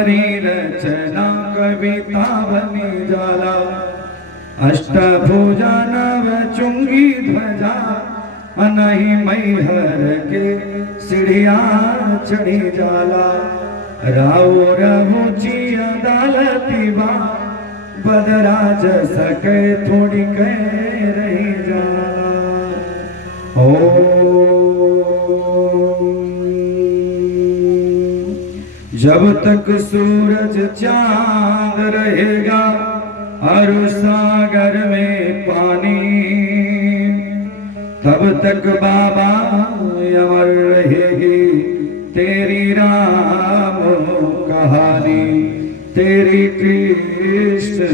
हरि रचना कविता बनी जाला। अष्टभुजा नव चुंगी ध्वजा अनहि मैहर के सीढ़िया चढ़ी जाला। राव रहुची अदालती बा बदराज सके थोड़ी कह रही जाला। जब तक सूरज चांद रहेगा और सागर में पानी, तब तक बाबा अमर रहेगी तेरी राम कहानी, तेरी कृष्ण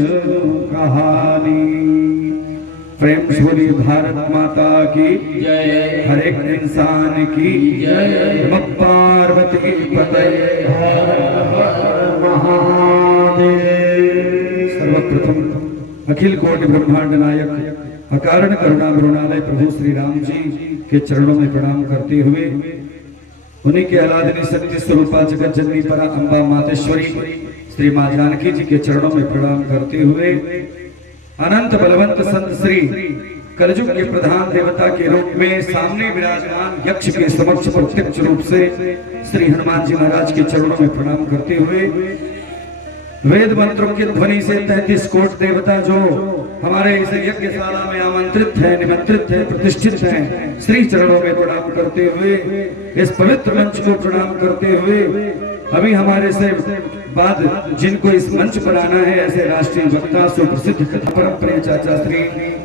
कहानी। प्रेम से बोली भारत माता की जय, हर एक इंसान की जय। नमः पार्वती पतये महादेव। सर्वप्रथम अखिल कोटि ब्रह्मांड नायक अकारण करुणा मृणालय प्रभु श्री राम जी के चरणों में प्रणाम करते हुए, उन्हीं के आराधनी शक्ति स्वरूपा जगत जननी परा अम्बा मातेश्वरी श्री मां जानकी जी के चरणों में प्रणाम करते हुए, अनंत बलवंत संत श्री कलयुग के प्रधान देवता के रूप में सामने विराजमान यक्ष के समक्ष प्रत्यक्ष रूप से श्री हनुमान जी महाराज के चरणों में प्रणाम करते हुए, वेद मंत्रों की ध्वनि से 33 कोट देवता जो हमारे इस यज्ञशाला में आमंत्रित है, निमंत्रित है, प्रतिष्ठित है, श्री चरणों में प्रणाम करते हुए, इस पवित्र मंच को प्रणाम करते हुए, अभी हमारे से बाद जिनको इस मंच पर आना है ऐसे राष्ट्रीय वक्ता सुप्रसिद्ध कथा परंपरा चाचा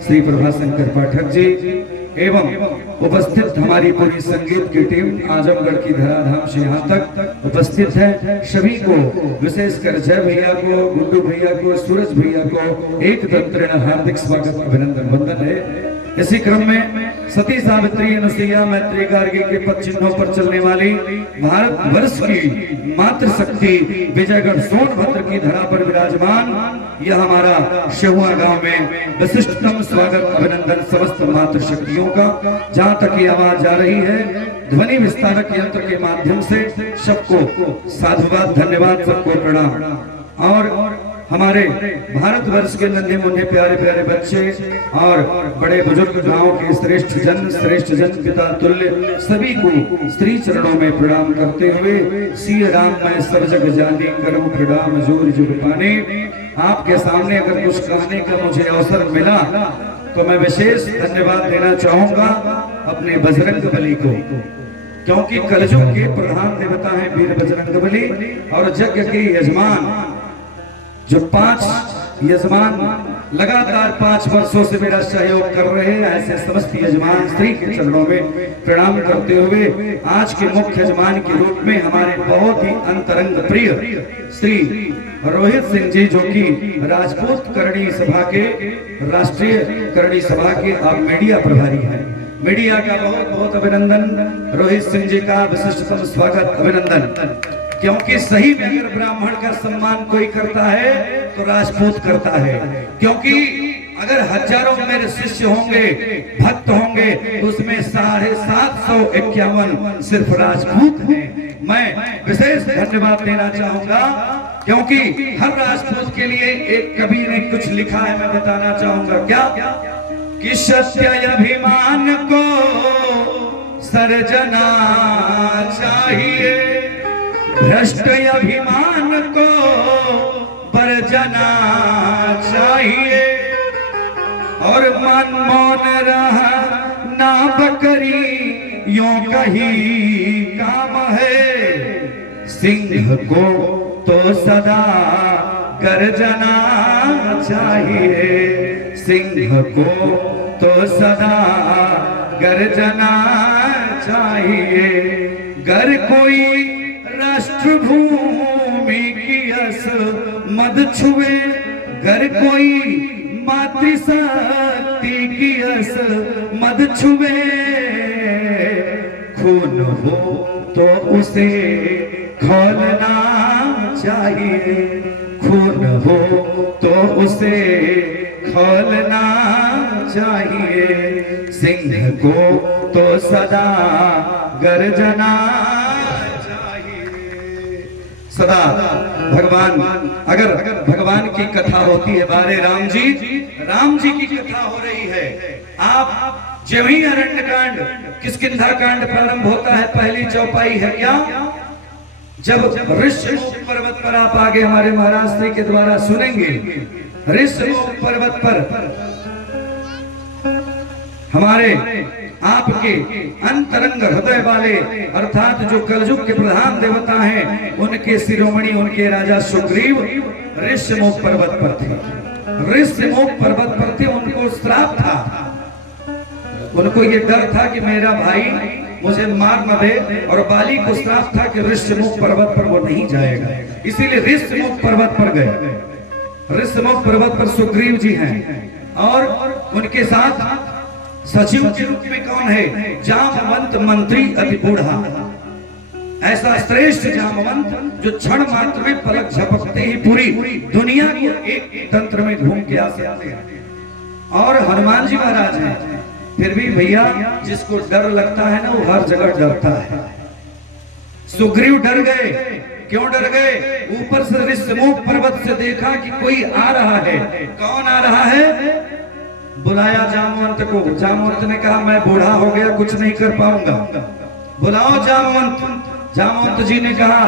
श्री प्रभाशंकर पाठक जी एवं उपस्थित हमारी पूरी संगीत की टीम आजमगढ़ की धराधाम से यहाँ तक उपस्थित है, सभी को विशेषकर जय भैया को, गुड्डू भैया को, सूरज भैया को एक तंत्रेण हार्दिक स्वागत अभिनंदन वंदन है। इसी क्रम में सती सावित्री अनुसुईया मैत्री गार्गी के पद चिन्हों पर चलने वाली भारत वर्ष की मातृशक्ति विजयगढ़ सोनभद्र की धरा पर विराजमान यह हमारा शेहुआ गांव में विशिष्टतम स्वागत अभिनंदन समस्त मातृशक्तियों का। जहां तक ये आवाज जा रही है ध्वनि विस्तारक यंत्र के माध्यम से सबको साधुवाद, धन्यवाद, सबको प्रणाम। और हमारे भारतवर्ष के नन्हे मुन्ने प्यारे प्यारे बच्चे और बड़े बुजुर्ग गांव के श्रेष्ठ जन पिता तुल्य सभी को स्त्री चरणों में प्रणाम करते हुए, सिय राम मैं सब जग जाने करम प्रणाम जोर जुग पाने। आपके सामने अगर कुछ कहने का मुझे अवसर मिला तो मैं विशेष धन्यवाद देना चाहूंगा अपने बजरंग बली को, क्योंकि कलयुग के प्रधान देवता है वीर बजरंग बली और यज्ञ के यजमान जो 5 यजमान लगातार 5 वर्षों से मेरा सहयोग कर रहे हैं, ऐसे समस्त यजमान स्त्री के चरणों में प्रणाम करते हुए आज के मुख्य यजमान के रूप में हमारे बहुत ही अंतरंग प्रिय श्री रोहित सिंह जी, जो कि राजपूत करणी सभा के राष्ट्रीय करणी सभा के आप मीडिया प्रभारी हैं। मीडिया का बहुत बहुत अभिनंदन, रोहित सिंह जी का विशिष्टतम स्वागत अभिनंदन, क्योंकि सही में अगर ब्राह्मण का सम्मान कोई करता है तो राजपूत करता है। क्योंकि अगर हजारों मेरे शिष्य होंगे, भक्त होंगे, तो उसमें 751 सिर्फ राजपूत हैं। मैं विशेष धन्यवाद देना चाहूंगा, क्योंकि हर राजपूत के लिए एक कवि ने कुछ लिखा है, मैं बताना चाहूंगा क्या कि सत्य अभिमान को सर्जना चाहिए, भ्रष्ट अभिमान को बरजना चाहिए, और मन मौन रहा ना बकरी यूं कही काम है, सिंह को तो सदा गर्जना चाहिए, सिंह को तो सदा गर्जना चाहिए। गर कोई राष्ट्र भूमि की अस मद छुए, गर कोई मातृशक्ति की अस मद छुए, खून हो तो उसे खोलना चाहिए, खून हो तो उसे खोलना चाहिए, सिंह को तो सदा गर्जना चाहिए, सदा भगवान, अगर भगवान की कथा होती है, बारे राम जी की कथा हो रही है, आप जब ही अरण्य कांड किष्किंधा कांड प्रारंभ होता है, पहली चौपाई है क्या, जब ऋषिमुख पर्वत पर आप आगे हमारे महाराज श्री के द्वारा सुनेंगे, ऋषिमुख पर्वत पर हमारे आपके अंतरंग हृदय वाले अर्थात जो कलयुग के प्रधान देवता हैं, उनके शिरोमणि, उनके राजा सुग्रीव ऋषिमुख पर्वत पर थे। ऋषिमुख पर्वत पर थे, उनको श्राप था, उनको ये डर था कि मेरा भाई मुझे मार न दे, और बाली को श्राप था कि ऋषिमुख पर्वत पर वो नहीं जाएगा, इसीलिए ऋषिमुख पर्वत पर गए। ऋषिमुख पर्वत पर सुग्रीव जी हैं और उनके साथ सचिव के रूप में कौन है, जामवंत मंत्री अति बूढ़ा, ऐसा श्रेष्ठ जामवंत जो क्षण मात्र में पलक झपकते ही पूरी दुनिया को एक तंत्र में घूम के आ सकते हैं। और हनुमान जी महाराज हैं, फिर भी भैया जिसको डर लगता है ना, वो हर जगह डरता है। सुग्रीव डर गए, क्यों डर गए, ऊपर से ऋषिमुख पर्वत से देखा कि कोई आ रहा है। कौन आ रहा है, बुलाया जामवंत को। जामवंत ने कहा मैं बूढ़ा हो गया, कुछ नहीं कर पाऊंगा, बुलाओ जामवंत। जामवंत जी ने कहा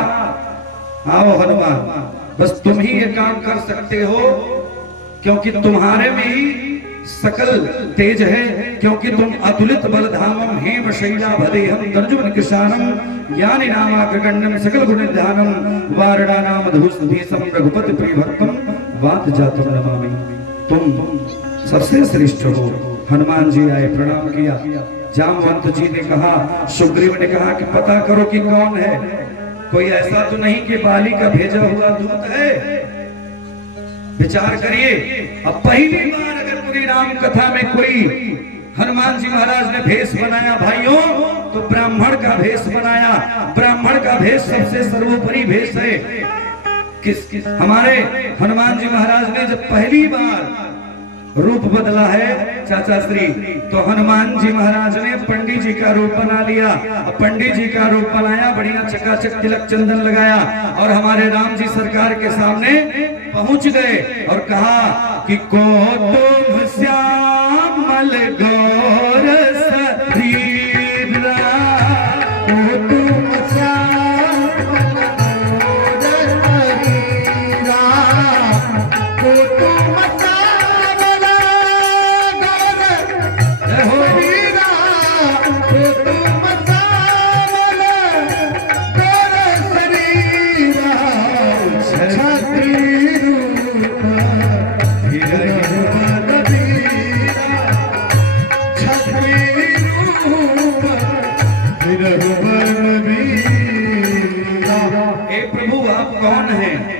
आओ हनुमान, बस तुम ही ये काम कर सकते हो, क्योंकि तुम्हारे में ही सकल तेज है, क्योंकि तुम अतुलित बलधामम हेम शैला भदेहम तर्जुमन किसानम ज्ञानी नामाग्रगण्यम सकल गुण ध्यानम वारणा नाम धूसधीसम रघुपति प्रियभक्तम वात जातम नमामि। तुम सबसे श्रेष्ठ हो। हनुमान जी आए, प्रणाम किया। जामवंत जी ने कहा, सुग्रीव ने कहा कि पता करो कि कौन है, कोई ऐसा तो नहीं कि बाली का भेजा हुआ दूत है, विचार करिए। अब पहली बार अगर पूरी राम कथा में कोई हनुमान जी महाराज ने भेष बनाया भाइयों, तो ब्राह्मण का भेष बनाया। ब्राह्मण का भेष सबसे सर्वोपरि भेष है। हमारे हनुमान जी महाराज ने जब पहली बार रूप बदला है चाचा श्री, तो हनुमान जी महाराज ने पंडित जी का रूप बना लिया। पंडित जी का रूप बनाया, बढ़िया चकाचक तिलक चंदन लगाया और हमारे राम जी सरकार के सामने पहुंच गए और कहा कि को तुम श्यामल गौर सधीरा, को तुम श्यामल गौर सधीरा,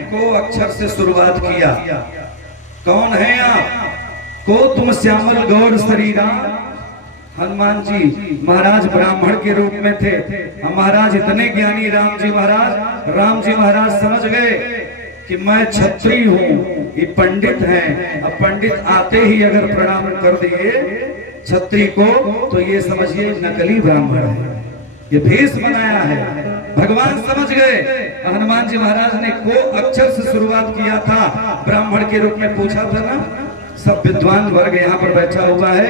को तुम अक्षर से शुरुआत किया। कौन है आप, को तुम श्यामल गौर शरीरा। हनुमान जी महाराज ब्राह्मण के रूप में थे। महाराज इतने ज्ञानी राम जी महाराज समझ गए कि मैं क्षत्रिय हूँ, ये पंडित हैं। अब पंडित आते ही अगर प्रणाम कर दिए क्षत्रिय को, तो ये समझिए नकली ब्राह्मण है, ये भेष बनाया है। भगवान समझ गए। हनुमान जी महाराज ने को अक्षर से शुरुआत किया था, ब्राह्मण के रूप में पूछा था ना, सब विद्वान वर्ग यहाँ पर बैठा हुआ है।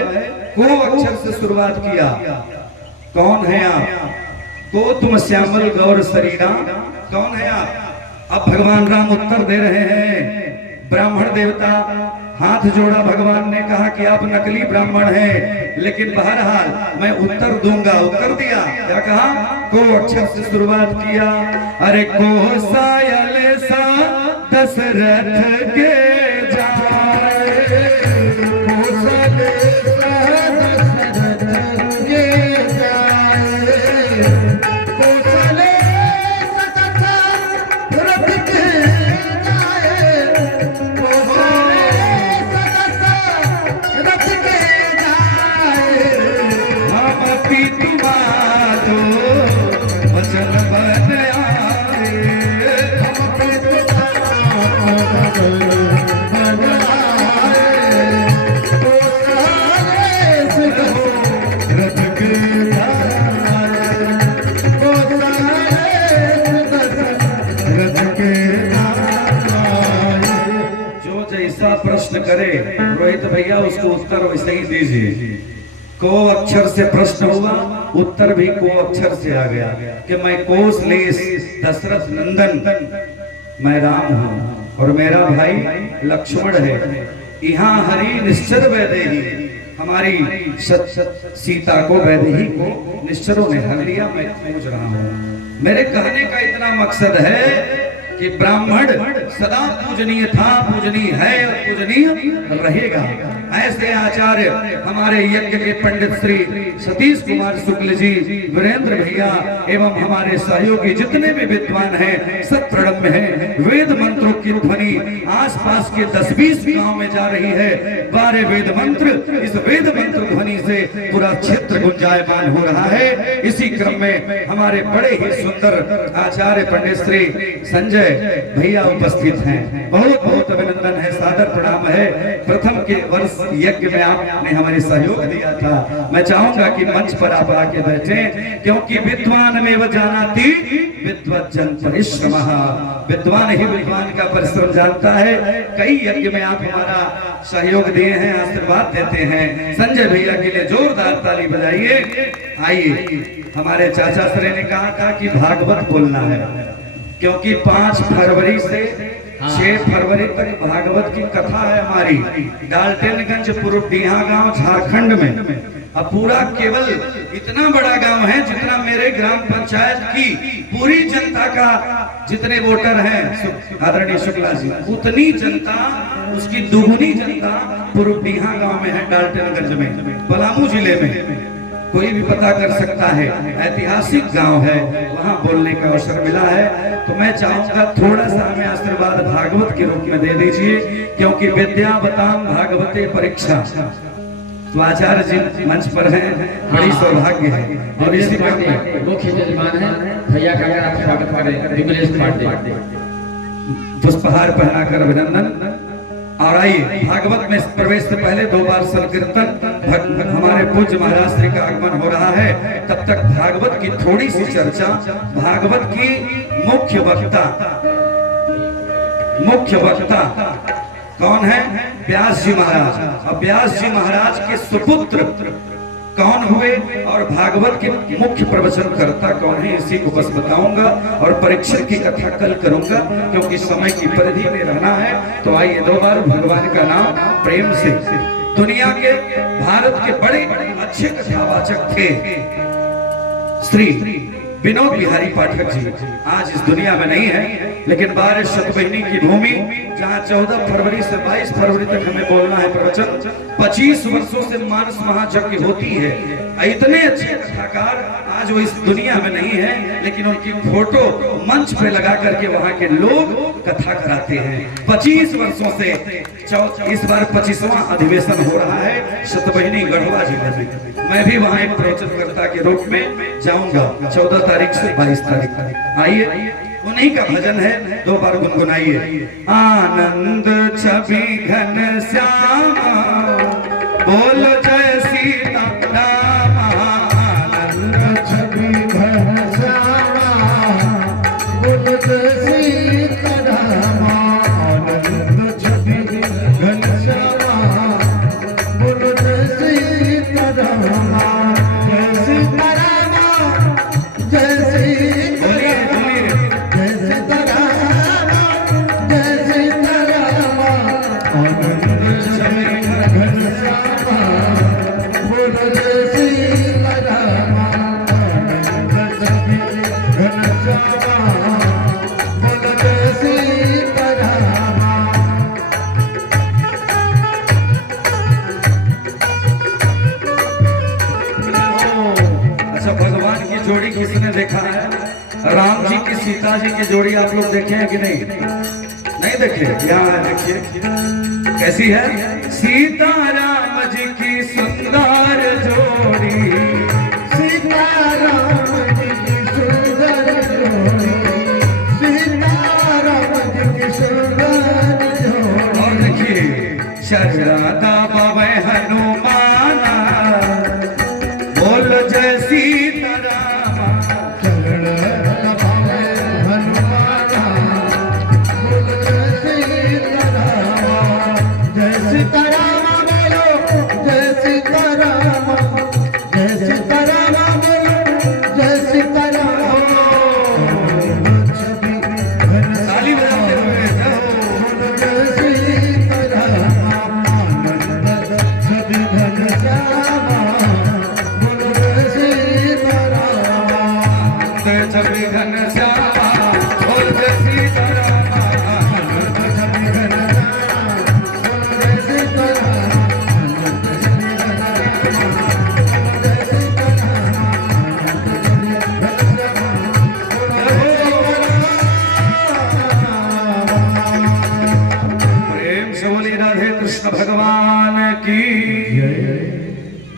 को अक्षर से शुरुआत किया, कौन है आप, को तुम श्यामल गौर शरीरा, कौन है आप। अब भगवान राम उत्तर दे रहे हैं। ब्राह्मण देवता हाथ जोड़ा, भगवान ने कहा कि आप नकली ब्राह्मण हैं, लेकिन बहरहाल मैं उत्तर दूंगा। उत्तर दिया, क्या कहा, को अक्षर से शुरुआत किया। अरे को सायल सा दशरथ के जाए, को सायल सा दशरथ के जाए, को सायल सा दशरथ के जाए, को सायल सा दशरथ के जाए। हम अपी तुम्हारो वचन बन आए, हम अपी तुम्हारो वचन बन आए, तो सारे दशरथ के जाए, तो सारे दशरथ भरत के जो जैसा प्रश्न करे रोहित भैया उसको उत्तर वैसे ही दीजिए। को अक्षर से प्रश्न हुआ, उत्तर भी को अक्षर से आ गया कि मैं कोसलेस दशरथ नंदन, मैं राम हूँ और मेरा भाई लक्ष्मण है। यहाँ हरि निश्चर वैदेही, हमारी सीता को वैदेही को निश्चरों ने हर लिया, मैं खोज रहा हूँ। मेरे कहने का इतना मकसद है कि ब्राह्मण सदा पूजनीय था, पूजनीय है और पूजनीय रहेगा। ऐसे आचार्य हमारे यज्ञ के पंडित श्री सतीश कुमार शुक्ल जी, वीरेंद्र भैया एवं हमारे सहयोगी जितने भी विद्वान हैं सब प्रणम्य हैं। वेद मंत्रों की ध्वनि आसपास के 10-20 गांव में जा रही है। 12 वेद मंत्र, इस वेद मंत्र ध्वनि से पूरा क्षेत्र गुंजायमान हो रहा है। इसी क्रम में हमारे बड़े ही सुंदर आचार्य पंडित श्री संजय भैया उपस्थित हैं। बहुत बहुत अभिनंदन है, सादर प्रणाम है। प्रथम के वर्ष यज्ञ में आपने हमारे सहयोग दिया था। मैं चाहूंगा कि मंच पर आप आके बैठे, क्योंकि विद्वान में वह जानाति विद्वज्जन परिश्रम, विद्वान ही विद्वान का परिश्रम जानता है। कई यज्ञ में आप हमारा सहयोग दिए हैं, आशीर्वाद देते हैं। संजय भैया के लिए जोरदार ताली बजाइए। आइए, हमारे चाचा सरे ने कहा था कि भागवत बोलना है, क्योंकि 5 फरवरी से 6 फरवरी तक भागवत की कथा है हमारी डाल्टनगंज पुरुडीहा गांव झारखंड में। अब पूरा केवल इतना बड़ा गांव है जितना मेरे ग्राम पंचायत की पूरी जनता का जितने वोटर हैं आदरणीय शुक्ला जी, उतनी जनता, उसकी दुगुनी जनता पुरुडीहा गांव में है, डाल्टनगंज में, पलामू जिले में। कोई भी पता कर सकता है, ऐतिहासिक गांव है, वहां बोलने का अवसर मिला है। तो मैं चाहूंगा थोड़ा सा हमें आशीर्वाद भागवत के रूप में दे दीजिए, क्योंकि विद्या बताम भागवते परीक्षा। तो आचार्य जी मंच पर हैं, बड़ी सौभाग्य है। और इसी क्रम में मुख्य यजमान है भैया का आप स्वागत करें, विमलेश पांडे, पुष्पहार पहनाकर अभिनंदन। और आइए, भागवत में प्रवेश से पहले 2 बार संकीर्तन, हमारे पूज्य महाराज श्री का आगमन हो रहा है। तब तक भागवत की थोड़ी सी चर्चा। भागवत की मुख्य वक्ता कौन है? व्यास जी महाराज। अब व्यास जी महाराज के सुपुत्र कौन हुए और भागवत के मुख्य प्रवचन करता कौन है, इसी को बस बताऊंगा। और परीक्षण की कथा कल करूंगा, क्योंकि समय की परिधि में रहना है। तो आइए, 2 बार भगवान का नाम प्रेम से। दुनिया के, भारत के बड़े अच्छे कथावाचक थे श्री विनोद बिहारी पाठक जी। आज इस दुनिया में नहीं है, लेकिन 12 शतवहिनी की भूमि, जहां 14 फरवरी से 22 फरवरी तक हमें बोलना है प्रवचन। 25 वर्षों से मानस महायज्ञ होती है। इतने अच्छे कथाकार आज वो इस दुनिया में नहीं है, लेकिन उनकी फोटो मंच पे लगा करके वहां के लोग कथा कराते हैं। 25 वर्षों से इस बार 25वां अधिवेशन हो रहा है शतवहिनी गढ़वा जिले में। मैं भी वहां एक प्रवचनकर्ता के रूप में जाऊंगा 14 तारीख से 22 तारीख तक। आइए, उन्हीं का भजन है, 2 बार गुनगुनाइए। आनंद छवि घन श्यामा, बोलो जय सीता राम। आनंद छवि घन श्यामा, बोलो जय सीता राम। आनंद छवि घन श्यामा, बोलो जय सीता राम। जय सीता राम, जय सीता जोड़ी किसने देखा है? राम जी की सीता जी की जोड़ी आप लोग देखे हैं कि नहीं? नहीं देखे? यहाँ है, देखिए कैसी है। सीता राम जी की सुंदर जोड़ी, सीता राम जी की सुंदर जोड़ी, सीता राम जी की सुंदर जोड़ी। और देखिए, शरदा बाबा हनुमाना, बोल जय सीता राम। शरण बाबा हनुमाना,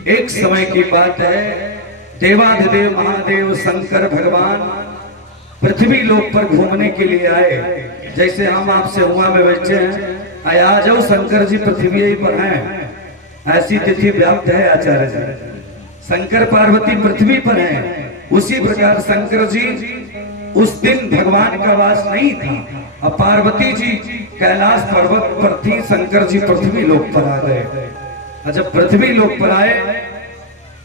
एक समय की बात है, देवाधिदेव महादेव शंकर भगवान पृथ्वी लोक पर घूमने के लिए आए। जैसे हम आपसे हुआ में बैठे हैं, आ जाओ शंकर जी पृथ्वी पर हैं, ऐसी तिथि व्याप्त है आचार्य जी। शंकर पार्वती पृथ्वी पर हैं, उसी प्रकार शंकर जी उस दिन भगवान का वास नहीं था। अब पार्वती जी कैलाश पर्वत पर थी, शंकर जी पृथ्वी लोक पर आ गए। और जब पृथ्वी लोक पर आए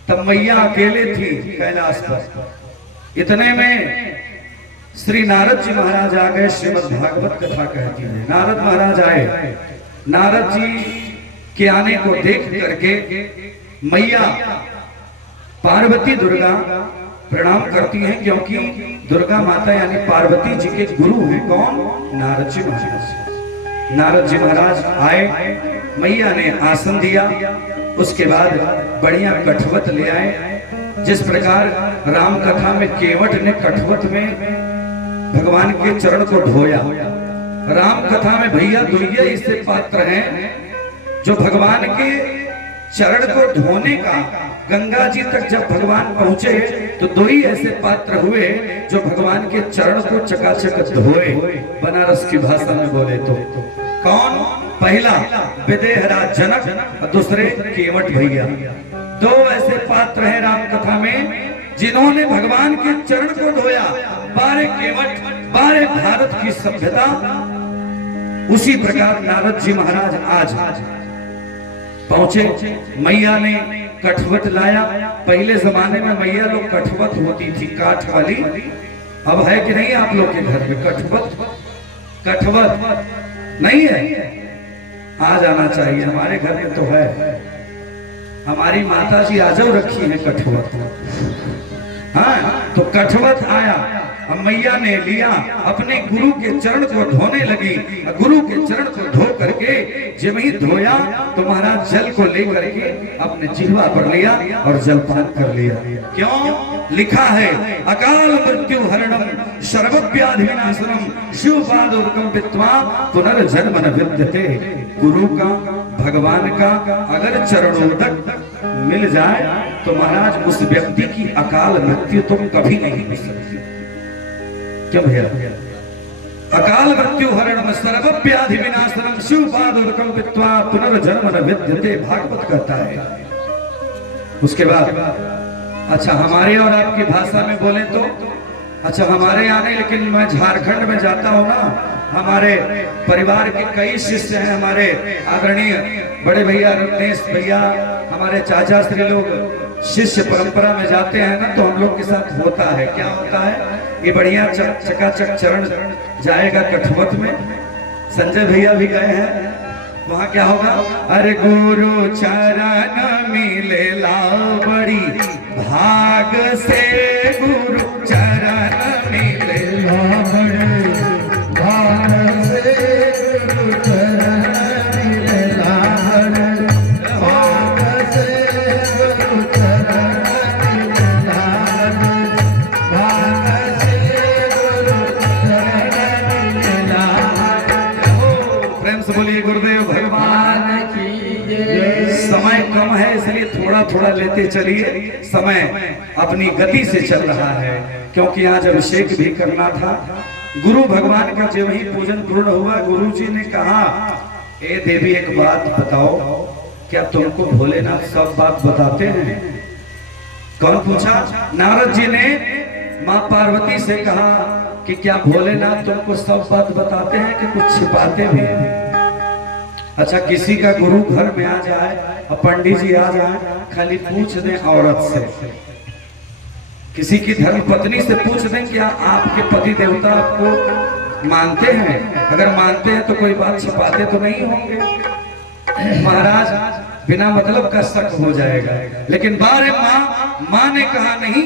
तब मैया अकेले थी कैलाश पर। इतने में श्री नारद जी महाराज आ गए। श्रीमद् भागवत कथा कहती है, नारद महाराज आए। नारद जी के आने को देख करके मैया पार्वती दुर्गा प्रणाम करती हैं, क्योंकि दुर्गा माता यानी पार्वती जी के गुरु हैं। कौन? नारद जी महाराज। नारद जी महाराज आए, मैया ने आसन दिया, उसके बाद बढ़िया कठवत ले आए। जिस प्रकार राम कथा में केवट ने कठवत में भगवान के चरण को धोया, राम कथा में भैया दुइया इससे पात्र हैं जो भगवान के चरण को धोने का, गंगा जी तक जब भगवान पहुंचे तो दो ही ऐसे पात्र हुए जो भगवान के चरण को चकाचक धोए। बनारस की भाषा में बोले तो कौन? पहला विदेहराज जनक और दूसरे केवट भैया। दो ऐसे पात्र हैं राम कथा में जिन्होंने भगवान के चरण को धोया। 12 केवट, 12 भारत की सभ्यता। उसी प्रकार नारद जी महाराज आज पहुंचे। मैया ने कठवत लाया। पहले जमाने में मैया लोग कठवत होती थी, काठ वाली। अब है कि नहीं आप लोग के घर में कठवत? कठवत नहीं है? आ जाना चाहिए, हमारे घर में तो है। हमारी माता जी आजो रखी है कठवत। हाँ, तो कठवत आया, अब मैया ने लिया, अपने गुरु के चरण को धोने लगी। गुरु के चरण को धो करके जब ही धोया तो महाराज जल को लेकर के अपने जिह्वा पर लिया और जलपान कर लिया। क्यों? लिखा है अकाल मृत्यु हरणम सर्वव्याधि विनाशनम शिवपादोदकम पित्वा पुनर्जन्म न विद्यते। गुरु का, भगवान का अगर चरणोदक मिल जाए तो महाराज उस व्यक्ति की अकाल मृत्यु तुम कभी नहीं हो सकती। क्यों भैया? अकाल मृत्यु हरणम सर्वव्याधि विनाशनम शिवपादोदकम पित्वा पुनर्जन्म न विद्यते, भागवत कहता है। उसके बाद अच्छा, हमारे और आपकी भाषा में बोले तो अच्छा, हमारे यहाँ नहीं, लेकिन मैं झारखंड में जाता हूँ ना, हमारे परिवार के कई शिष्य हैं। हमारे आदरणीय बड़े भैया रत्नेश भैया, हमारे चाचा श्री लोग शिष्य परंपरा में जाते हैं ना, तो हम लोग के साथ होता है। क्या होता है? ये बढ़िया चकाचक चरण जाएगा कठवत में। संजय भैया भी गए हैं, वहां क्या होगा? अरे गुरु चरण मिलेला बड़ी भाग से, गुरु चरण मिलेला बड़े भाग से, गुरु चरण मिलेला बड़े भाग से, गुरु चरण मिलेला बड़े भाग से, गुरु चरण मिलेला। प्रेम से बोलिए गुरुदेव भगवान की जय। समय कम है इसलिए थोड़ा थोड़ा लेते चलिए, समय अपनी गति से चल रहा है, क्योंकि आज अभिषेक भी करना था। गुरु भगवान का जब ही पूजन पूर्ण हुआ, गुरु जी ने कहा, ए देवी एक बात बताओ, क्या तुमको भोलेनाथ सब बात बताते हैं? कौन पूछा? नारद जी ने माँ पार्वती से कहा कि क्या भोलेनाथ तुमको सब बात बताते हैं कि कुछ छिपाते भी हैं? अच्छा, किसी का गुरु घर में आ जाए और पंडित जी आ जाए, खाली पूछ दें औरत से, किसी की धर्म पत्नी से पूछ दें क्या आपके पति देवता आपको मानते हैं? अगर मानते हैं तो कोई बात छिपाते तो नहीं होंगे। महाराज बिना मतलब का शक हो जाएगा। लेकिन बारे माँ ने कहा नहीं,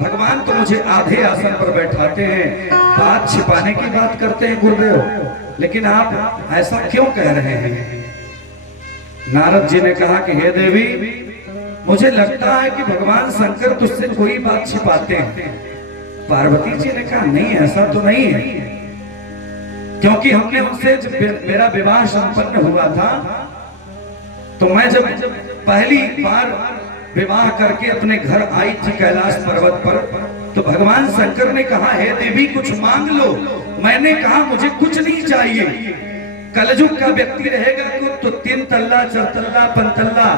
भगवान तो मुझे आधे आसन पर बैठाते हैं, बात छिपाने की बात करते हैं गुरुदेव, लेकिन आप ऐसा क्यों कह रहे हैं? नारद जी ने कहा कि हे देवी, मुझे लगता है कि भगवान शंकर तुझसे कोई बात छिपाते हैं। पार्वती जी ने कहा नहीं, ऐसा तो नहीं है, क्योंकि हमने उनसे जब मेरा विवाह संपन्न हुआ था तो मैं जब पहली बार विवाह करके अपने घर आई थी कैलाश पर्वत पर, तो भगवान शंकर ने कहा, हे देवी कुछ मांग लो। मैंने कहा मुझे कुछ नहीं चाहिए। कलयुग का व्यक्ति रहेगा तो 3 तल्ला 4 तल्ला 5 तल्ला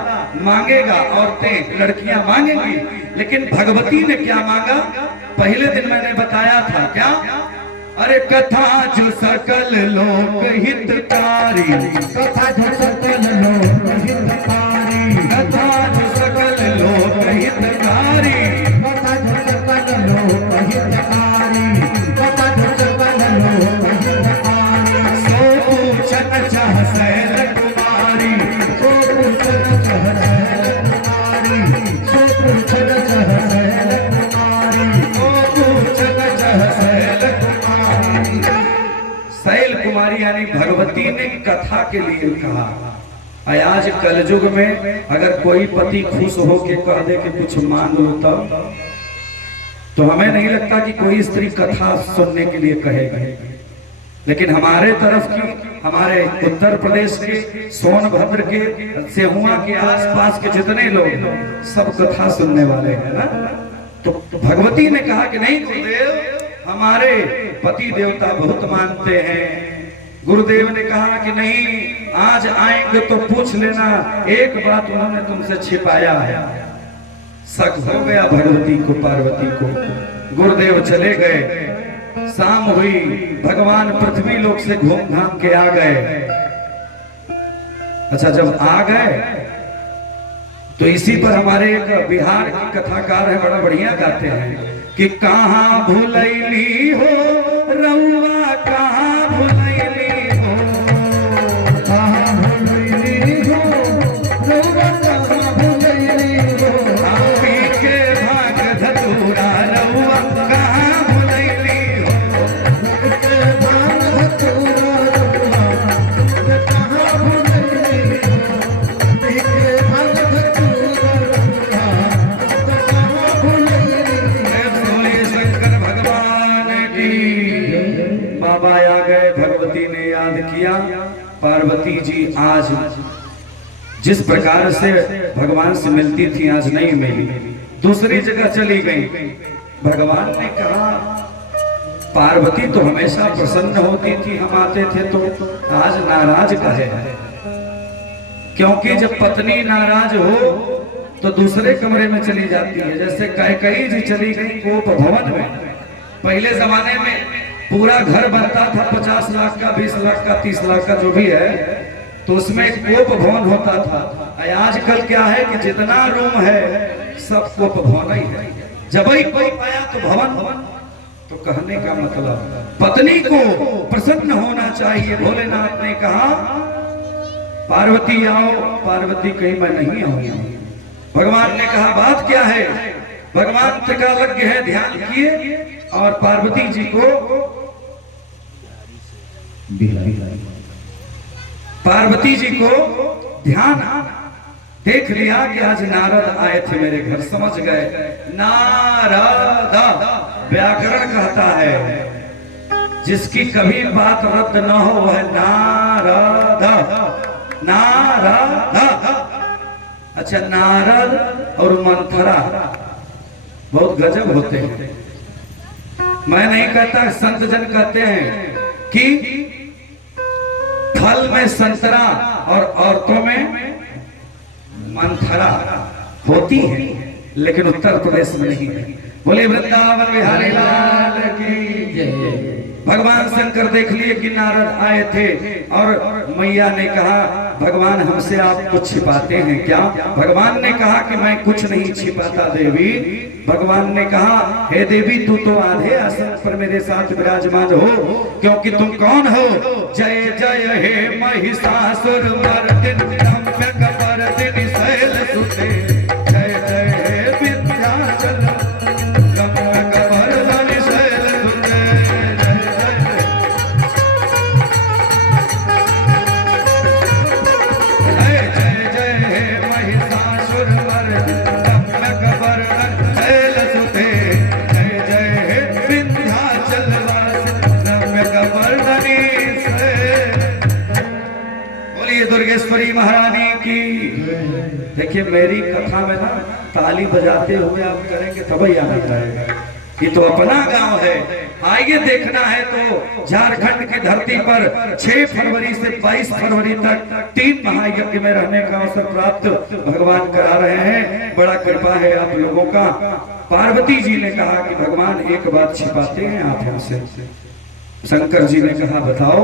मांगेगा, औरतें लड़कियां मांगेंगी, लेकिन भगवती ने क्या मांगा? पहले दिन मैंने बताया था क्या? अरे कथा जो सकल लोक हितकारी, कथा जो सकल लोक हितकारी, कथा जो सकल लोक हितकारी, कथा जो सकल लोक हितकारी, कथा जो सकल लोक हितकारी। सो पूछन चाह शैल कुमारी, सो पूछन चाह शैल कुमारी, सो पूछन चाह शैल कुमारी, सो पूछन चाह शैल कुमारी। शैल कुमारी यानी भगवती ने कथा के लिए कहा। आज कलयुग में अगर कोई पति खुश हो के कह दे कि कुछ मांग लो, तब तो हमें नहीं लगता कि कोई स्त्री कथा सुनने के लिए कहेगी। लेकिन हमारे तरफ की, हमारे उत्तर प्रदेश के सोनभद्र के, सेहुआ के आसपास के जितने लोग सब कथा सुनने वाले हैं ना। तो भगवती ने कहा कि नहीं गुरुदेव, हमारे पति देवता बहुत मानते हैं। गुरुदेव ने कहा कि नहीं, आज आएंगे तो पूछ लेना, एक बात उन्होंने तुमसे छिपाया है। शक हो गया भगवती को, पार्वती को। गुरुदेव चले गए, शाम हुई, भगवान पृथ्वी लोक से घूम घाम के आ गए। अच्छा, जब आ गए तो इसी पर हमारे एक बिहार की कथाकार है, बड़ा बढ़िया गाते हैं कि कहाँ भुलैली हो रउआ, कहाँ भुलैली हो, कहाँ भुलैली हो रउआ, कहाँ भुलैली हो। आपी के भाग धतूरा रउआ, कहाँ भुलैली हो, के भाग धतूरा रउआ, कहाँ भुलैली हो। के भाग धतूरा रउआ, कहाँ भुलैली हो। बोले शंकर भगवान की। बाबा आ गए, भगवती ने याद किया। पार्वती जी आज जिस प्रकार से भगवान से मिलती थी, आज नहीं मिली, दूसरी जगह चली गई। भगवान ने कहा, पार्वती तो हमेशा प्रसन्न होती थी, हम आते थे तो, आज नाराज काहे है? क्योंकि जब पत्नी नाराज हो तो दूसरे कमरे में चली जाती है। जैसे कैकेयी जी चली गई कोप भवन में। पहले जमाने में पूरा घर बनता था 50 लाख का, 20 लाख का, 30 लाख का, जो भी है, तो उसमें एक कोप भवन होता था। आजकल क्या है कि जितना रूम है सब कोप भवन ही है। जब ही कोई पाया तो भवन। तो कहने का मतलब पत्नी को प्रसन्न होना चाहिए। भोलेनाथ ने कहा, पार्वती आओ। पार्वती कही मैं नहीं आऊंगी। भगवान ने कहा, बात क्या है? भगवान त्रिकालज्ञ है, ध्यान किए, और पार्वती जी को ध्यान देख लिया कि आज नारद आए थे मेरे घर, समझ गए। नारद व्याकरण कहता है जिसकी कभी बात रद्द न हो वह नारद। नारद, अच्छा, नारद और मंथरा बहुत गजब होते हैं। मैं नहीं कहता, संत जन कहते हैं कि फल में संतरा और औरतों में मंथरा होती है, लेकिन उत्तर प्रदेश में नहीं है। बोले वृंदावन बिहारी लाल की जय। भगवान शंकर देख लिए कि नारद आए थे, और मैया ने कहा, भगवान हमसे आप कुछ छिपाते हैं क्या? भगवान ने कहा कि मैं कुछ नहीं छिपाता देवी। भगवान ने कहा, हे देवी, तू तो आधे आसन पर मेरे साथ विराजमान हो, क्योंकि तुम कौन हो? जय जय हे महिषासुर मर्दिनी रम्यकपर्दिनी शैलसुते, जय जय हे विंध्याचल रम्यकपर्दिनी शैलसुते, जय जय जय हे महिषासुर मर्दिनी रम्यकपर्दिनी शैलसुते, जय जय हे विंध्याचल रम्यकपर्दिनी। बोलिए दुर्गेश्वरी महारानी की। देखिए, मेरी कथा में ना ताली बजाते हुए आप करेंगे तभी आनंद आएगा। ये तो अपना गांव है। आइए देखना है तो झारखंड की धरती पर 6 फरवरी से 22 फरवरी तक 3 महायज्ञ में रहने का अवसर प्राप्त भगवान करा रहे हैं। बड़ा कृपा है आप लोगों का। पार्वती जी ने कहा कि भगवान एक बात छिपाते हैं आप हमसे। शंकर जी ने कहा बताओ।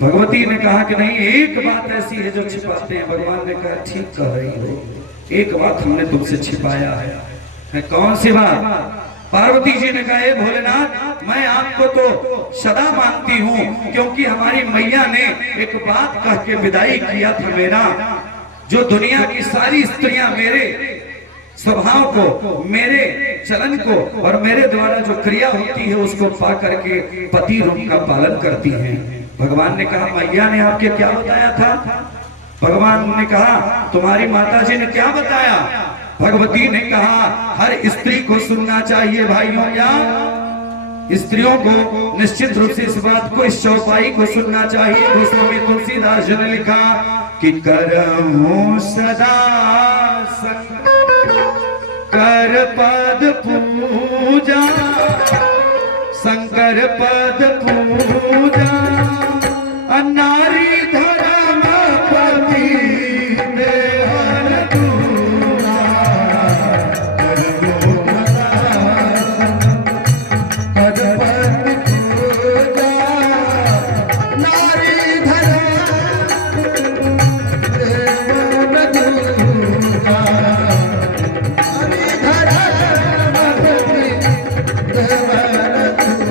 भगवती ने कहा कि नहीं, एक बात ऐसी है जो छिपाते हैं। भगवान ने कहा ठीक कह रही हो, एक बात हमने तुमसे छिपाया है। कौन सी बात? पार्वती जी ने कहा भोलेनाथ, मैं आपको तो सदा मानती हूँ क्योंकि हमारी मैया ने एक बात कह के विदाई किया था मेरा। जो दुनिया की सारी स्त्रियां मेरे स्वभाव को, मेरे चलन को और मेरे द्वारा जो क्रिया होती है उसको पा करके पति रूप का पालन करती हैं। भगवान ने कहा मैया ने आपके क्या बताया था? भगवान ने कहा तुम्हारी माता जी ने क्या बताया? भगवती ने कहा हर स्त्री को सुनना चाहिए भाइयों। क्या स्त्रियों को निश्चित रूप से इस बात को, इस चौपाई को सुनना चाहिए। गोस्वामी तुलसीदास जी ने लिखा कि करहूं सदा कर पद पूजा, शंकर पद पूजा, नारी धर्म पति देहन दूजा, पद पद पूजा, नारी धर्म देहन दूजा, नारी धर्म पति देहन दूजा।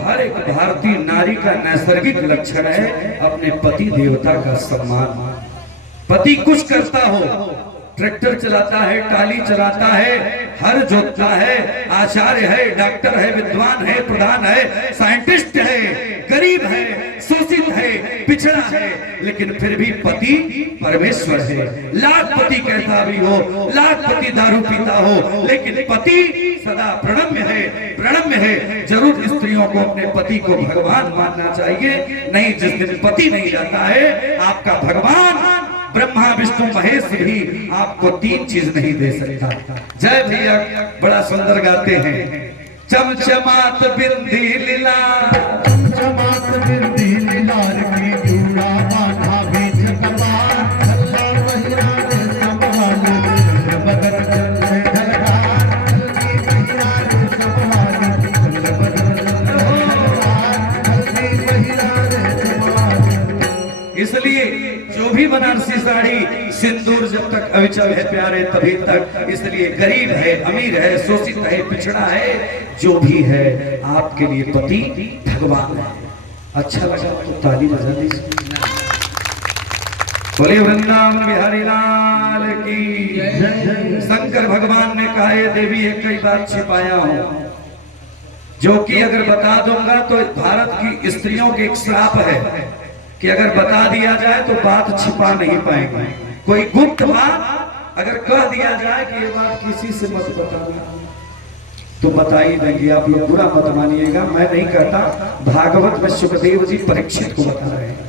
हर एक भारतीय नारी का नैसर्गिक लक्षण है अपने पति देवता का सम्मान। पति कुछ करता हो, ट्रैक्टर चलाता है, टाली चलाता है, हर जोतता है, आचार्य है, डॉक्टर है, विद्वान है, प्रधान है, साइंटिस्ट है, गरीब है, शोषित है, पिछड़ा है, लेकिन फिर भी पति परमेश्वर है। लाख पति कैसा भी हो, लाख पति दारू पीता हो, लेकिन पति सदा प्रणम्य है, प्रणम्य है। जरूर स्त्रियों को अपने पति को भगवान मानना चाहिए। नहीं, जिस दिन पति नहीं रहता है आपका भगवान ब्रह्मा विष्णु महेश भी आपको 3 चीज नहीं दे सकता। जय भैया बड़ा सुंदर गाते हैं। चमचमात बिंदी लीला, चमचमात बिंदी लीलार की चूड़ा बांधा बीच कपार, अल्लाह महिरा ने संभाल बदन चले झलकार, हल्दी महिरा ने संभाल बदन चले झलकार, हल्दी महिरा ने संभाल। इसलिए जो भी बनारसी साड़ी सिंदूर जब तक अविचल है प्यारे तभी तक। इसलिए गरीब है, अमीर है, शोषित है, पिछड़ा है, जो भी है आपके लिए पति भगवान है। अच्छा लगा तो ताली बजा दीजिए। बोले वृंदावन बिहारी लाल की। शंकर भगवान ने कहा देवी एक कई बात छिपाया हूं जो कि अगर बता दूंगा तो भारत की स्त्रियों के एक श्राप है कि अगर बता दिया जाए तो बात छिपा नहीं पाएंगे। कोई गुप्त बात अगर कह दिया जाए कि ये बात किसी से मत बताना तो बता ही देंगे। आप लोग बुरा मत मानिएगा, मैं नहीं कहता। भागवत में सुखदेव जी परीक्षित को बता रहे हैं।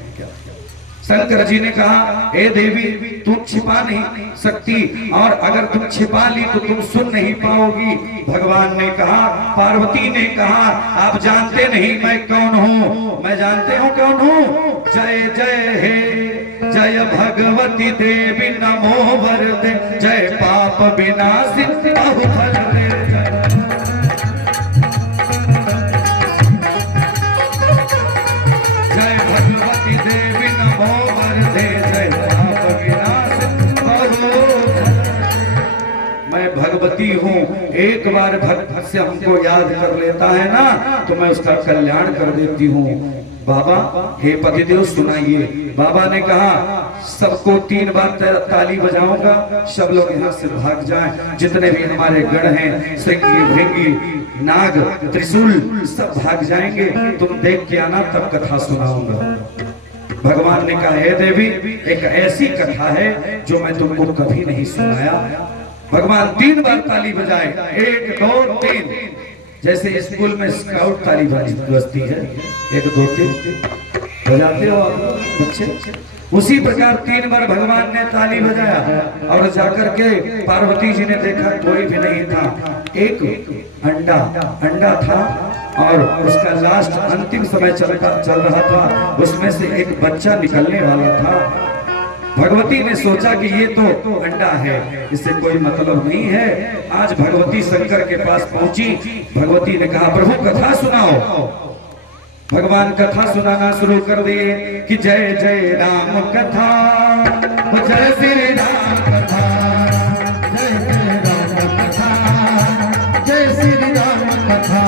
शंकर जी ने कहा हे देवी तुम छिपा नहीं सकती, और अगर तुम छिपा ली तो तुम सुन नहीं पाओगी। भगवान ने कहा, पार्वती ने कहा आप जानते नहीं मैं कौन हूँ। मैं जानते हो कौन हूँ। जय जय हे जय भगवती देवी नमो वरदे, जय पाप विनाशिनी बहुफल दे। जय भगवती देवी नमो वरदे, जय पाप विनाशिनी बहुफल। मैं भगवती हूँ। एक बार भक्त से हमको याद कर लेता है ना तो मैं उसका कल्याण कर देती हूँ। बाबा हे पतिदेव सुनाइए। बाबा ने कहा सबको 3 बार ताली बजाऊंगा, सब लोग यहाँ से भाग जाएं। जितने भी हमारे गण हैं, सिंगी भृंगी नाग त्रिशूल सब भाग जाएंगे। तुम देख के आना तब कथा सुनाऊंगा। भगवान ने कहा हे देवी एक ऐसी कथा है जो मैं तुमको कभी नहीं सुनाया। भगवान 3 बार ताली बजाए, 1 2 3। जैसे स्कूल में स्काउट ताली बजती है, 1 2 3 बजाते हो आप बच्चे। उसी प्रकार 3 बार भगवान ने ताली बजाया और जाकर के पार्वती जी ने देखा कोई भी नहीं था। एक अंडा था और उसका लास्ट अंतिम समय चल रहा था, उसमें से एक बच्चा निकलने वाला था। भगवती ने सोचा कि ये तो अंडा है, इससे कोई मतलब नहीं है। आज भगवती शंकर के पास पहुंची। भगवती ने कहा प्रभु कथा सुनाओ। भगवान कथा सुनाना शुरू कर दिए कि जय जय राम कथा, जय श्री राम कथा, जय जय राम कथा, जय श्री राम कथा,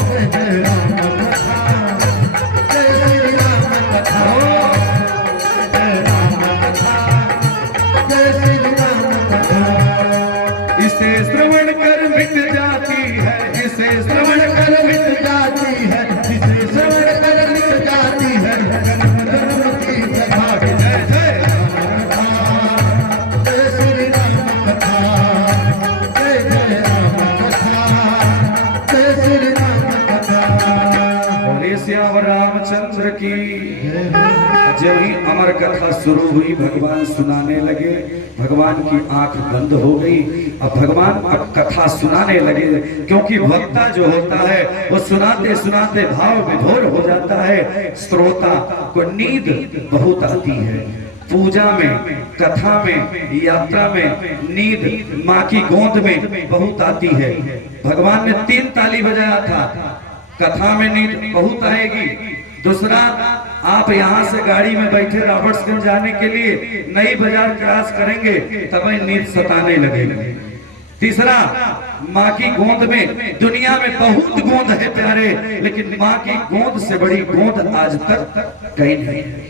जय जय राम कथा, जय श्री राम कथा, जय राम कथा, जय श्री राम कथा। इसे श्रवण कर मिट जाती है, इसे श्रवण कर मिट जाती है, जिसे श्रवण कर मिट जाती है जन्म जन्म की कथा। जय जय जय श्री राम कथा, जय जय राम कथा, जय श्री राम कथा। बोले श्याम रामचंद्र की। जब ही अमर कथा शुरू हुई भगवान सुनाने लगे। भगवान की आंख बंद हो गई। अब भगवान अब कथा सुनाने लगे, क्योंकि वक्ता जो होता है वो सुनाते सुनाते भाव विभोर हो जाता है। श्रोता को नींद बहुत आती है। पूजा में, कथा में, यात्रा में नींद माँ की गोद में बहुत आती है। भगवान ने 3 ताली बजाया था। कथा में नींद बहुत आएगी। दूसरा, आप यहाँ से गाड़ी में बैठे रॉबर्ट्सगंज जाने के लिए नई बाजार क्रॉस करेंगे तब नींद सताने लगेगी। तीसरा, माँ की गोद में, दुनिया में बहुत गोद है प्यारे, लेकिन माँ की गोद से बड़ी गोद आज तक कहीं नहीं है।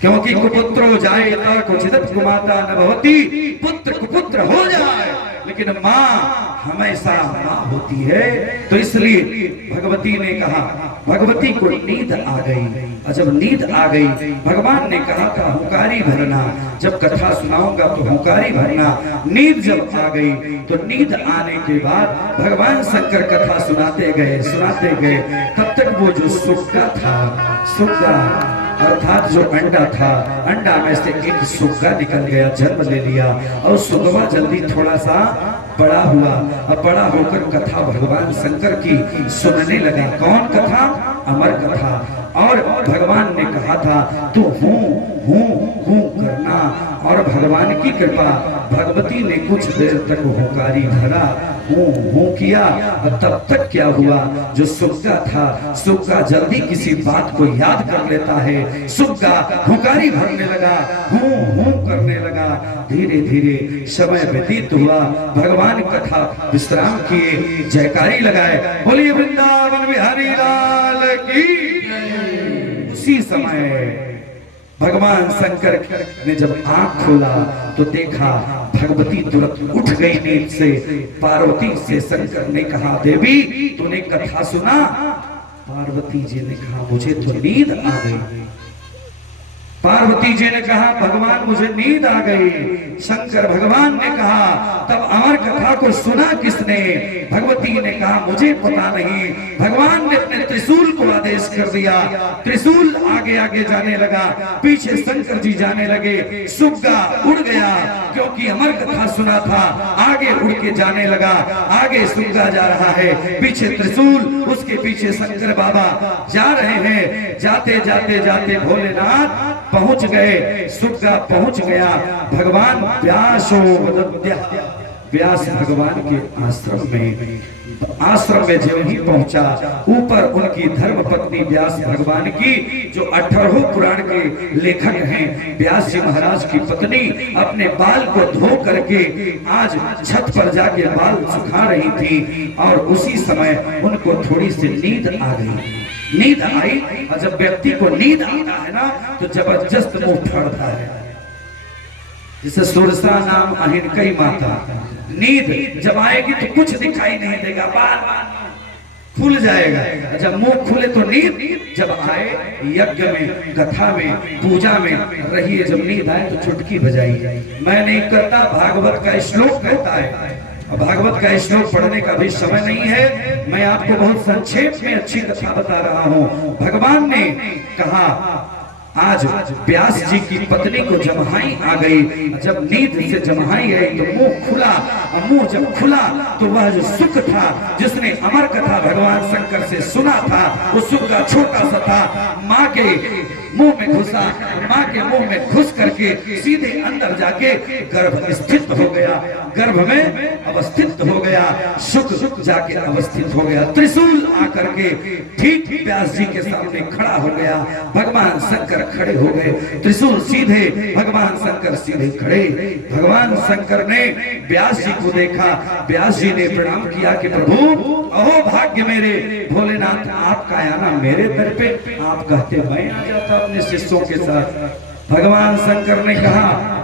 क्योंकि कुपुत्रो जाए कुचिदत कुमाता न भवति, पुत्र कुपुत्र हो जाए लेकिन माँ हमेशा माँ होती है। तो इसलिए भगवती ने कहा, भगवती को नींद आ गई। और जब नींद आ गई, भगवान ने कहा था हुंकारी भरना, जब कथा सुनाऊंगा तो हुंकारी भरना। नींद जब आ गई तो नींद आने के बाद भगवान शंकर कथा सुनाते गए। तब तक वो जो सुग्गा था, सुग्गा अर्थात जो अंडा था, अंडा में से एक सुग्गा निकल गया, जन्म ले लिया। और सुग्गा जल्दी थोड़ा सा बड़ा हुआ और बड़ा होकर कथा भगवान शंकर की सुनने लगा। कौन कथा? अमर कथा। और भगवान ने कहा था तू हूँ करना। और भगवान की कृपा, भगवती ने कुछ देर तक हुंकारी धरा, हूँ किया। और तब तक क्या हुआ, जो सुग्गा था, सुग्गा जल्दी किसी बात को याद कर लेता है। सुग्गा हुंकारी भरने लगा, हूँ करने लगा। धीरे धीरे समय व्यतीत हुआ। भगवान कथा विश्राम किए, जयकारी लगाए, बोलिए वृंदावन बिहारी लाल की। उसी समय भगवान शंकर ने जब आंख खोला तो देखा भगवती तुरंत उठ गई नींद से। पार्वती से शंकर ने कहा, देवी तूने कथा सुना? पार्वती जी ने कहा, मुझे तो नींद आ गई। पार्वती जी ने कहा, भगवान मुझे नींद आ गई। शंकर भगवान ने कहा, तब अमर कथा को सुना किसने? भगवती ने कहा, मुझे पता नहीं। भगवान ने अपने त्रिशूल को आदेश कर दिया। त्रिशूल आगे आगे जाने लगा, पीछे शंकर जी जाने लगे। सुग्गा उड़ गया, क्योंकि अमर कथा सुना था। आगे उड़ के जाने लगा, आगे सुग्गा जा रहा है, पीछे त्रिशूल, उसके पीछे शंकर बाबा जा रहे हैं। जाते जाते जाते भोलेनाथ पहुंच गए। सुग्गा पहुंच गया। भगवान व्यास भगवान के आश्रम में जब ही पहुंचा, ऊपर उनकी धर्म पत्नी व्यास भगवान की, जो 18 पुराण के लेखक हैं, व्यास जी महाराज की पत्नी अपने बाल को धो करके आज छत पर जाके बाल सुखा रही थी। और उसी समय उनको थोड़ी सी नींद आ गई। नींद आई, और जब व्यक्ति को नींद आता है ना तो जबरदस्त मुंह फाड़ता है। जिसे सुरसा नाम अहिन कई माता। नींद जब आएगी तो कुछ दिखाई नहीं देगा, बार बार खुल जाएगा। जब मुंह खुले तो नींद जब आए, यज्ञ में, कथा में, पूजा में रहिए। जब नींद आए तो चुटकी बजाइए। मैं नहीं करता, भागवत का श्लोक कहता है। भागवत का श्लोक पढ़ने का भी समय नहीं है। मैं आपको बहुत संक्षेप में अच्छी कथा बता रहा हूँ। भगवान ने कहा आज व्यास जी की पत्नी को जमहाई आ गई। जब नींद से जमहाई आई तो मुंह खुला, और मुंह जब खुला तो वह जो सुख था जिसने अमर कथा भगवान शंकर से सुना था, उस सुख का छोटा सा था, माँ के मुंह में घुसा। माँ के मुंह में घुस करके सीधे अंदर जाके गर्भ स्थित हो गया, गर्भ में अवस्थित हो गया, सुख जाके अवस्थित हो गया। त्रिशूल आकर के ठीक व्यास जी के सामने खड़ा हो गया। भगवान शंकर खड़े हो गए, त्रिशूल सीधे, भगवान शंकर सीधे खड़े। भगवान शंकर ने व्यास जी को देखा, व्यास जी ने प्रणाम किया कि प्रभु अहो भाग्य मेरे भोलेनाथ, आपका आना मेरे दर पे, आप कहते मैं आ जाता अपने शिष्यों के साथ। भगवान शंकर ने कहा,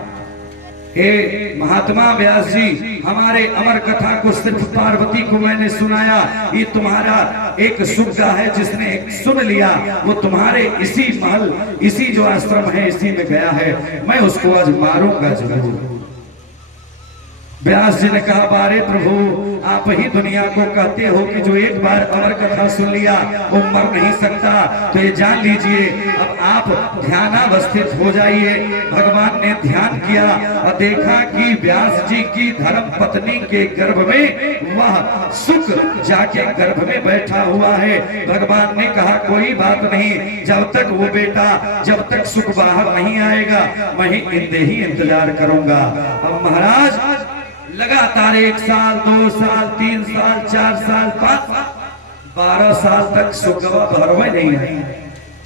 हे महात्मा व्यास जी, हमारे अमर कथा को सिर्फ पार्वती को मैंने सुनाया, ये तुम्हारा एक सुग्गा है जिसने सुन लिया, वो तुम्हारे इसी महल, इसी जो आश्रम है इसी में गया है, मैं उसको आज मारूंगा जरूर। व्यास जी ने कहा, बारे प्रभु आप ही दुनिया को कहते हो कि जो एक बार अमर कथा सुन लिया वो मर नहीं सकता, तो ये जान लीजिए अब आप ध्यानावस्थित हो जाइए। भगवान ने ध्यान किया और देखा कि व्यास जी की धर्म पत्नी के गर्भ में वह सुख जाके गर्भ में बैठा हुआ है। भगवान ने कहा कोई बात नहीं, जब तक वो बेटा, जब तक सुख बाहर नहीं आएगा मैं ही इंतजार करूंगा। अब महाराज लगातार 1 साल 2 साल 3 साल 4 साल 5 साल 12 साल तक सुगवा भरवा नहीं आई,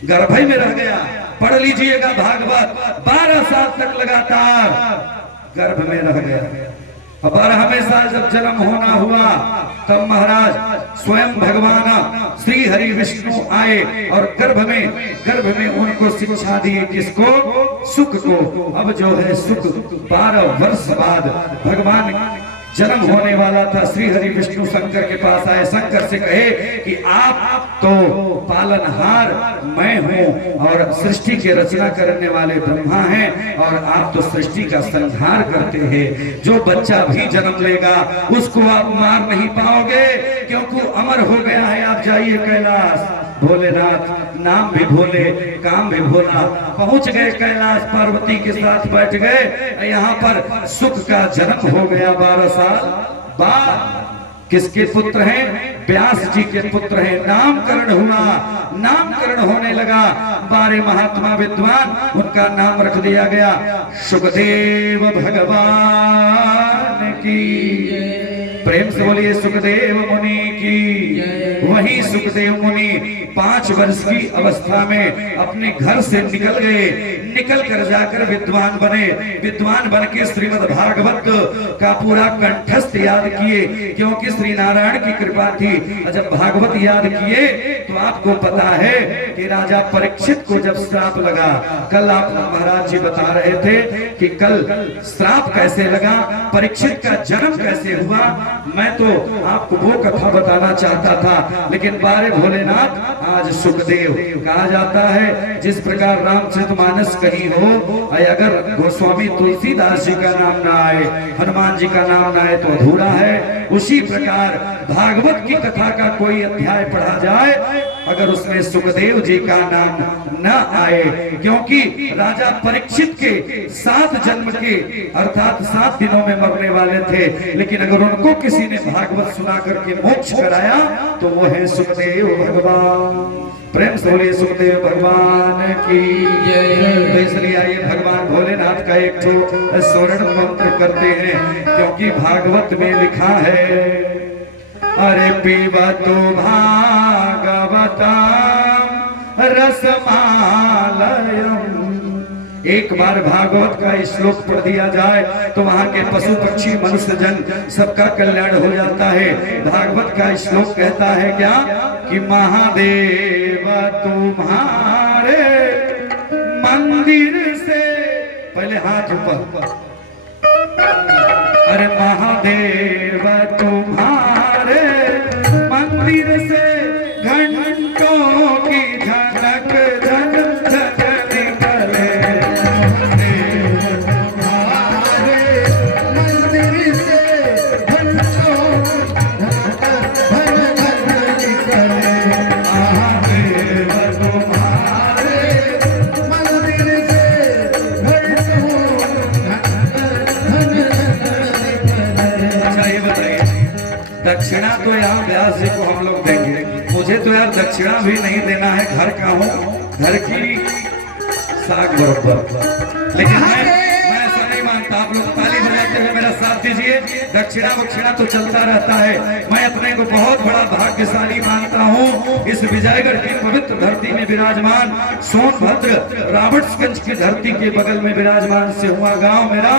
गर्भ में रह गया। पढ़ लीजिएगा भागवत, 12 साल तक लगातार गर्भ में रह गया। अब 12वें साल जब जन्म होना हुआ तब महाराज स्वयं भगवान श्री हरि विष्णु आए और गर्भ में उनको शिक्षा दी, किसको? सुख को। अब जो है सुख 12 वर्ष बाद भगवान जन्म होने वाला था। श्री हरि विष्णु शंकर के पास आए, शंकर से कहे कि आप तो पालनहार मैं हूँ और सृष्टि की रचना करने वाले ब्रह्मा हैं, और आप तो सृष्टि का संहार करते हैं। जो बच्चा भी जन्म लेगा उसको आप मार नहीं पाओगे क्योंकि अमर हो गया है। आप जाइए कैलाश, भोलेनाथ, नाम भी भोले, काम भी भोला। पहुंच गए कैलाश, पार्वती के साथ बैठ गए। यहाँ पर सुख का जन्म हो गया 12 साल बाद। किसके पुत्र हैं? व्यास जी के पुत्र हैं। नामकरण हुआ, नामकरण होने लगा। 12 महात्मा विद्वान, उनका नाम रख दिया गया सुखदेव भगवान की। प्रेम से बोलिए सुखदेव मुनि की। वही सुखदेव मुनि 5 वर्ष की अवस्था में अपने घर से निकल गए, निकल कर जाकर विद्वान बने। विद्वान बन के श्रीमद् भागवत का पूरा कंठस्थ याद किए, क्योंकि श्री नारायण की कृपा थी। जब भागवत याद किए तो आपको पता है कि राजा परीक्षित को जब श्राप लगा, कल आप महाराज जी बता रहे थे कि कल श्राप कैसे लगा, परीक्षित का जन्म कैसे हुआ, मैं तो आपको वो कथा बताना चाहता था। लेकिन बारे भोलेनाथ, आज सुखदेव कहा जाता है। जिस प्रकार रामचरितमानस कहीं हो, अगर गोस्वामी तुलसीदास जी का नाम ना आए, हनुमान जी का नाम ना आए तो अधूरा है। उसी प्रकार भागवत की कथा का कोई अध्याय पढ़ा जाए, अगर उसमें सुखदेव जी का नाम न आए, क्योंकि राजा परीक्षित के 7 जन्म के अर्थात 7 दिनों में मरने वाले थे, लेकिन अगर उनको किसी ने भागवत सुना करके मोक्ष कराया तो वो है सुखदेव भगवान। प्रेम से बोलिए सुखदेव भगवान की जय। तो इसलिए आइए भगवान भोलेनाथ का एक स्वर्ण मंत्र करते हैं, क्योंकि भागवत में लिखा है, अरे पीबतु भागवता रसमालयम्। एक बार भागवत का श्लोक पढ़ दिया जाए तो वहां के पशु पक्षी मनुष्य जन सबका कल्याण हो जाता है। भागवत का श्लोक कहता है क्या कि महादेव तुम्हारे मंदिर से, पहले हाथ ऊपर, अरे महादेव तुम्हारे मंदिर से घंटों की झनक झन झन निकले। मंदिर से घंटों महादेव तुम्हारे यहाँ ब्यास जी को हम लोग देंगे। मुझे तो यार दक्षिणा भी नहीं देना है, घर का हूँ, घर की साग बरोबर, लेकिन मैं ऐसा नहीं मानता। आप लोग ताली बजाते हुए मेरा साथ दीजिए। दक्षिणा वक्षिणा तो चलता रहता है, मैं अपने को बहुत बड़ा भाग्यशाली मानता हूँ। इस विजयगढ़ की पवित्र धरती में विराजमान, सोनभद्र राबर्ट्सगंज की धरती के बगल में विराजमान सिहुआ गांव मेरा,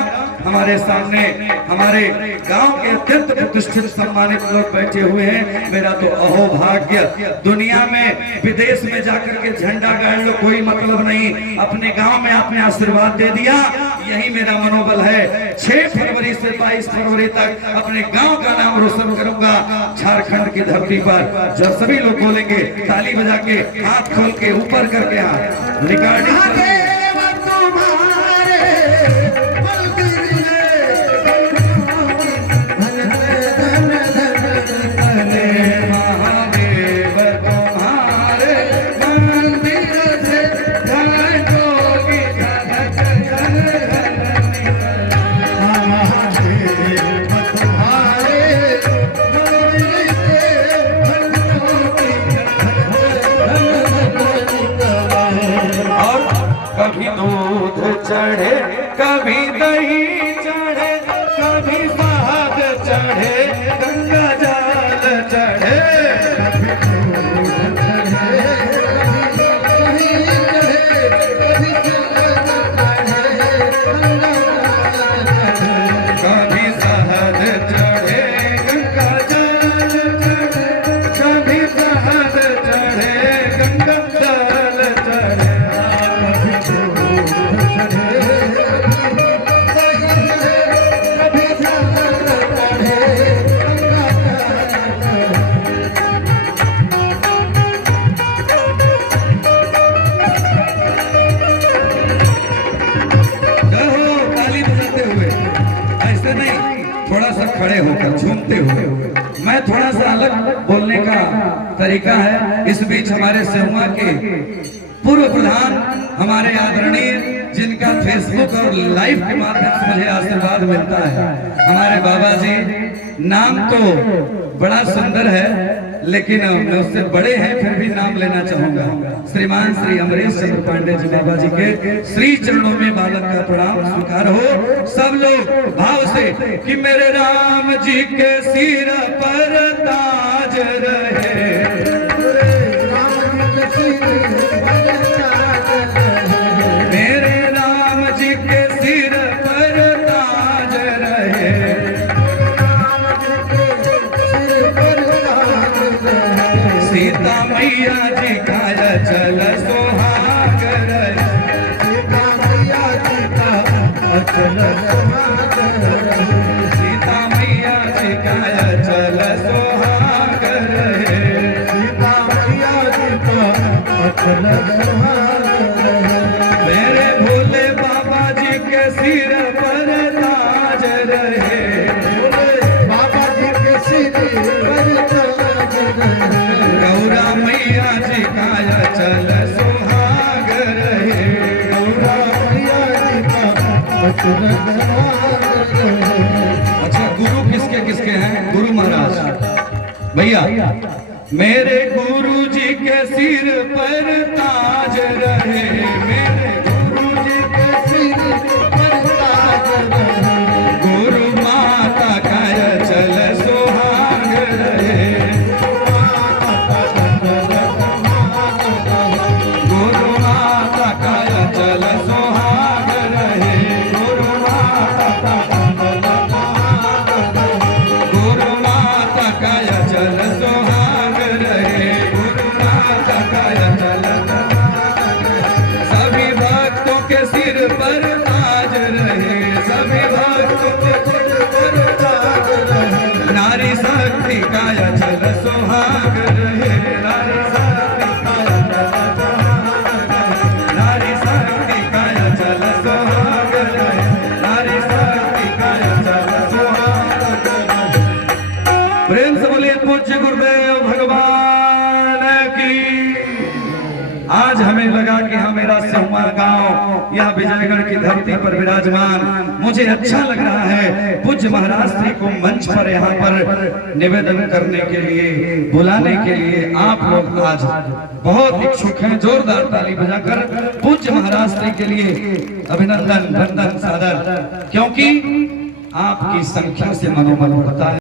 हमारे सामने हमारे गांव के अत्यंत प्रतिष्ठित सम्मानित लोग बैठे हुए हैं। मेरा तो अहो भाग्य, दुनिया में विदेश में जाकर के झंडा गाड़ लो कोई मतलब नहीं, अपने गांव में आपने आशीर्वाद दे दिया, यही मेरा मनोबल है। 6 फरवरी से 22 फरवरी तक अपने गांव का नाम रोशन करूंगा झारखंड की धरती पर। जब सभी लोग बोलेंगे ताली बजा के, हाथ खोल के, ऊपर करके, हाथ रिकॉर्डिंग कभी दूध चढ़े, कभी दही चढ़े, कभी साग चढ़े, गंगा जल चढ़े, कभी शहद चढ़े, गंगा जल चढ़े, कभी शहद चढ़े, गंगा जल चढ़े। थोड़ा सा खड़े होकर झूमते हुए, मैं थोड़ा सा अलग बोलने का तरीका है। इस बीच हमारे सिहुआ के पूर्व प्रधान, हमारे आदरणीय, जिनका फेसबुक और लाइव के माध्यम से मुझे आशीर्वाद मिलता है, हमारे बाबा जी, नाम तो बड़ा सुंदर है लेकिन मैं उससे बड़े हैं, फिर भी नाम लेना चाहूंगा। श्रीमान श्री अमरेश चंद्र पांडे जी बाबा जी के श्री चरणों में बालक का प्रणाम स्वीकार हो। सब लोग भाव से कि मेरे राम जी के सिर पर ताज रहे, मेरे राम जी के सिर पर ताज रहे, सीता मैया जी का चल सुहाग रहे, सीता मैया जी का चल सुहाग रहे, सीता मैया जी का चल सुहाग रहे, सीता मैया जी का चल सुहाग रहे, मेरे भोले बाबा जी के सिर पर ताज रहे, बाबा जी के सिर पर ताज रहे, गौरा मैया जी का चल सुहाग रहे, गौरा मैया जी का चल सुहाग रहे। अच्छा, गुरु किसके किसके हैं? गुरु महाराज भैया, मेरे गुरु जी के सिर पर ताज रहे, मेरे गुरु जी के सिर पर ताज रहे, गुरु माता का चल सुहाग रहे, पर ताज रहे, सभी भक्तों के सिर पर ताज रहे, नारी शक्ति का चल सुहाग रहे, नारी शक्ति का चल सुहाग रहे, नारी शक्ति का चल सुहाग रहे, नारी शक्ति का चल सुहाग रहे। प्रेम से बोलिए पूज्य गुरुदेव भगवान की। आज हमें लगा कि हाँ, मेरा सिहुआ गांव यह विजयगढ़ की धरती पर विराजमान। मुझे अच्छा लग रहा है पूज्य महाराज श्री को मंच पर यहाँ पर निवेदन करने के लिए, बुलाने के लिए आप लोग आज बहुत इच्छुक हैं। जोरदार ताली बजाकर पूज्य महाराज श्री के लिए अभिनंदन, वंदन, सादर, क्योंकि आपकी संख्या से मनोबल बढ़ता है।